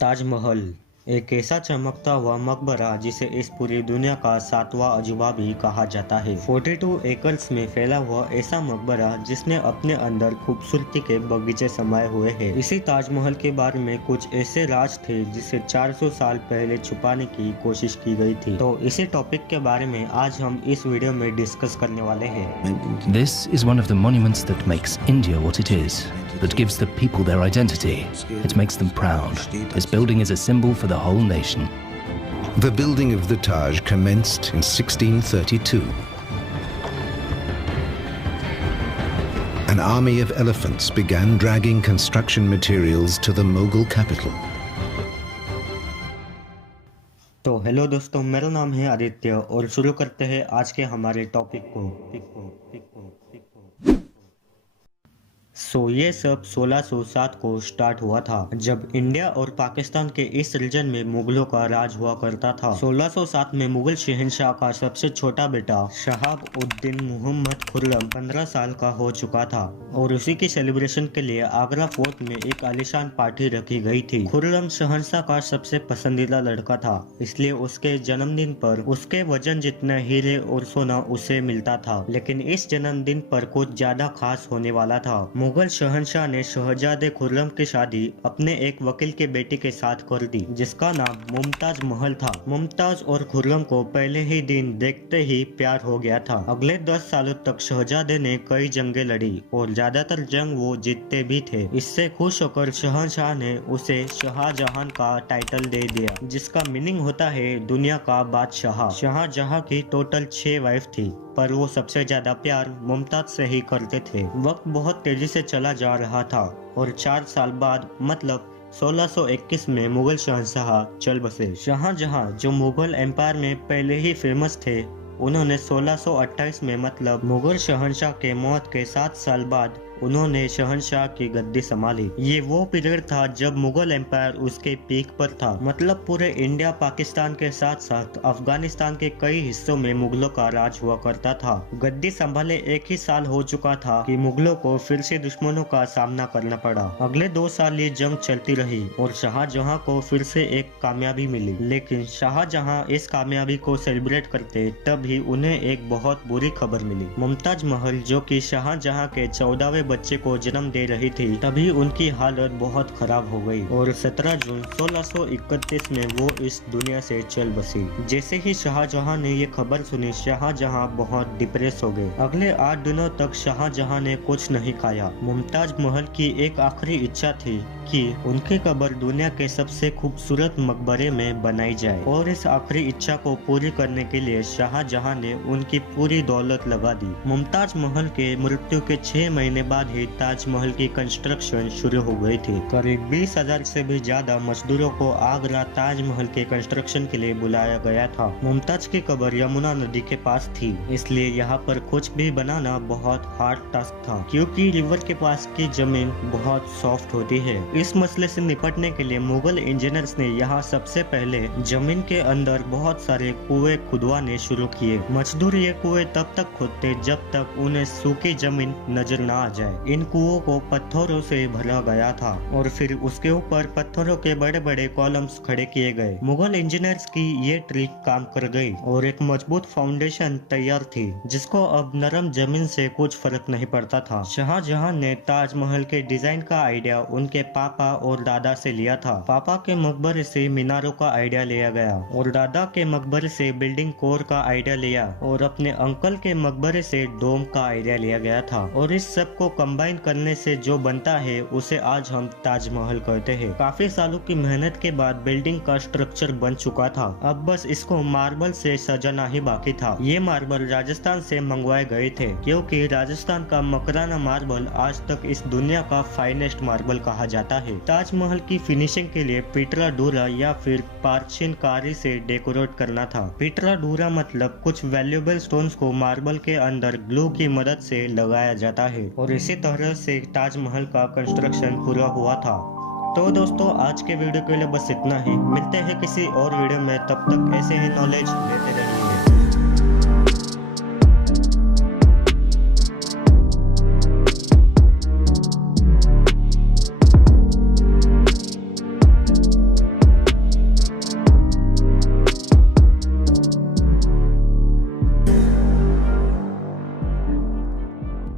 ताजमहल एक ऐसा चमकता हुआ मकबरा जिसे इस पूरी दुनिया का सातवां अजूबा भी कहा जाता है। 42 एकर्स में फैला हुआ ऐसा मकबरा जिसने अपने अंदर खूबसूरती के बगीचे समाये हुए हैं। इसी ताजमहल के बारे में कुछ ऐसे राज थे जिसे 400 साल पहले छुपाने की कोशिश की गई थी। तो इसी टॉपिक के बारे में आज हम इस वीडियो में डिस्कस करने वाले हैं। This is one of the monuments that makes India what it is, that gives the people their identity. It makes them proud. This building is a symbol for the whole nation. The building of the Taj commenced in 1632. An army of elephants began dragging construction materials to the Mughal capital. तो hello दोस्तों, मेरा नाम है आदित्य और शुरू करते हैं आज के हमारे टॉपिक को। ये सब 1607 को स्टार्ट हुआ था जब इंडिया और पाकिस्तान के इस रीजन में मुगलों का राज हुआ करता था। 1607 में मुगल शहंशाह का सबसे छोटा बेटा शहाब उद्दीन मोहम्मद खुर्रम 15 साल का हो चुका था और उसी की सेलिब्रेशन के लिए आगरा फोर्ट में एक आलीशान पार्टी रखी गई थी। खुर्रम शहंशाह का सबसे पसंदीदा लड़का था, इसलिए उसके जन्मदिन पर उसके वजन जितना हीरे और सोना उसे मिलता था। लेकिन इस जन्मदिन पर कुछ ज्यादा खास होने वाला था। मुगल शहंशाह ने शहजादे खुर्रम की शादी अपने एक वकील के बेटे के साथ कर दी जिसका नाम मुमताज महल था। मुमताज और खुर्रम को पहले ही दिन देखते ही प्यार हो गया था। अगले 10 सालों तक शहजादे ने कई जंगें लड़ी और ज्यादातर जंग वो जीतते भी थे। इससे खुश होकर शहंशाह ने उसे शाहजहां का टाइटल दे दिया जिसका मीनिंग होता है दुनिया का बादशाह। शाहजहां की टोटल 6 वाइफ थी पर वो सबसे ज्यादा प्यार मुमताज से ही करते थे। वक्त बहुत तेजी से चला जा रहा था और 4 साल बाद मतलब 1621 में मुगल शहंशाह चल बसे। शाहजहां जो मुगल एम्पायर में पहले ही फेमस थे, उन्होंने 1628 में मतलब मुगल शहंशाह के मौत के 7 साल बाद उन्होंने शहंशाह की गद्दी संभाली। ये वो पीरियड था जब मुगल एम्पायर उसके पीक पर था, मतलब पूरे इंडिया पाकिस्तान के साथ साथ अफगानिस्तान के कई हिस्सों में मुगलों का राज हुआ करता था। गद्दी संभाले एक ही साल हो चुका था कि मुगलों को फिर से दुश्मनों का सामना करना पड़ा। अगले 2 साल ये जंग चलती रही और शाहजहां को फिर से एक कामयाबी मिली। लेकिन शाहजहां इस कामयाबी को सेलिब्रेट करते तभी उन्हें एक बहुत बुरी खबर मिली। मुमताज महल जो कि शाहजहां के 14वें बच्चे को जन्म दे रही थी, तभी उनकी हालत बहुत खराब हो गई और 17 जून 1631 में वो इस दुनिया से चल बसी। जैसे ही शाहजहां ने ये खबर सुनी, शाहजहां बहुत डिप्रेस हो गए। अगले 8 दिनों तक शाहजहां ने कुछ नहीं खाया। मुमताज महल की एक आखिरी इच्छा थी कि उनकी कब्र दुनिया के सबसे खूबसूरत मकबरे में बनाई जाए और इस आखिरी इच्छा को पूरी करने के लिए शाहजहां ने उनकी पूरी दौलत लगा दी। मुमताज महल के मृत्यु के 6 महीने बाद ही ताजमहल की कंस्ट्रक्शन शुरू हो गई थी। करीब 20,000 से भी ज्यादा मजदूरों को आगरा ताजमहल के कंस्ट्रक्शन के लिए बुलाया गया था। मुमताज की कब्र यमुना नदी के पास थी, इसलिए यहाँ पर कुछ भी बनाना बहुत हार्ड टास्क था क्योंकि रिवर के पास की जमीन बहुत सॉफ्ट होती है। इस मसले से निपटने के लिए मुगल इंजीनियर्स ने यहाँ सबसे पहले जमीन के अंदर बहुत सारे कुएं खुदवाने शुरू किए। मजदूर ये कुएं तब तक खोदते जब तक उन्हें सूखी जमीन नजर न आ जाए। इन कुओं को पत्थरों से भरा गया था और फिर उसके ऊपर पत्थरों के बड़े बड़े कॉलम्स खड़े किए गए। मुगल इंजीनियर्स की ये ट्रिक काम कर गई और एक मजबूत फाउंडेशन तैयार थी जिसको अब नरम जमीन से कुछ फर्क नहीं पड़ता था। शाहजहां ने ताजमहल के डिजाइन का आइडिया उनके पापा और दादा से लिया था। पापा के मकबरे से मीनारों का आइडिया लिया गया और दादा के मकबरे से बिल्डिंग कोर का आइडिया लिया और अपने अंकल के मकबरे से डोम का आइडिया लिया गया था और इस सब को कंबाइन करने से जो बनता है उसे आज हम ताजमहल कहते हैं। काफी सालों की मेहनत के बाद बिल्डिंग का स्ट्रक्चर बन चुका था, अब बस इसको मार्बल से सजाना ही बाकी था। ये मार्बल राजस्थान से मंगवाए गए थे क्योंकि राजस्थान का मकराना मार्बल आज तक इस दुनिया का फाइनेस्ट मार्बल कहा जाता है। ताजमहल की फिनिशिंग के लिए पीटरा डूरा या फिर पार्चिन कारी से डेकोरेट करना था। पीटरा डूरा मतलब कुछ वैल्यूएबल स्टोन्स को मार्बल के अंदर ग्लू की मदद से लगाया जाता है और इसी तरह से ताजमहल का कंस्ट्रक्शन पूरा हुआ था। तो दोस्तों, आज के वीडियो के लिए बस इतना ही। मिलते हैं किसी और वीडियो में, तब तक ऐसे ही नॉलेज लेते रहिए।